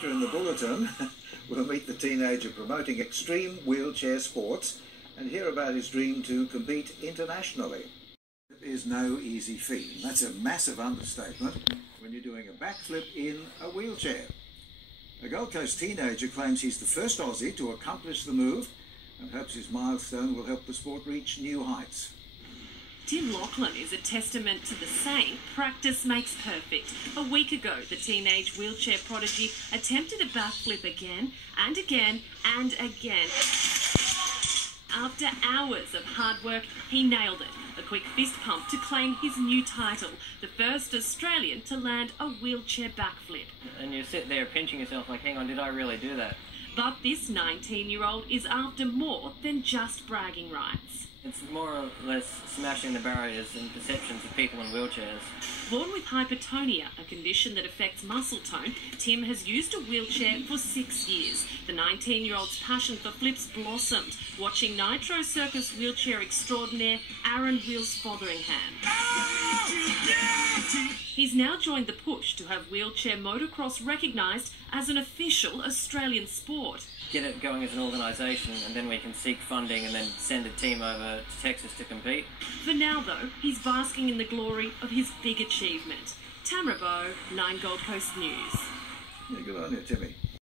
Later in the bulletin, we'll meet the teenager promoting extreme wheelchair sports and hear about his dream to compete internationally. It is no easy feat, and that's a massive understatement when you're doing a backflip in a wheelchair. A Gold Coast teenager claims he's the first Aussie to accomplish the move and hopes his milestone will help the sport reach new heights. Tim Lachlan is a testament to the saying, practice makes perfect. A week ago, the teenage wheelchair prodigy attempted a backflip again and again and again. After hours of hard work, he nailed it. A quick fist pump to claim his new title, the first Australian to land a wheelchair backflip. And you sit there pinching yourself like, hang on, did I really do that? But this 19-year-old is after more than just bragging rights. It's more or less smashing the barriers and perceptions of people in wheelchairs. Born with hypertonia, a condition that affects muscle tone, Tim has used a wheelchair for 6 years. The 19-year-old's passion for flips blossomed, watching Nitro Circus wheelchair extraordinaire Aaron Wheels Fotheringham. He's now joined the push to have wheelchair motocross recognised as an official Australian sport. Get it going as an organisation, and then we can seek funding and then send a team over to Texas to compete. For now, though, he's basking in the glory of his big achievement. Tamara Bowe, 9 Gold Coast News. Yeah, good on you, Timmy.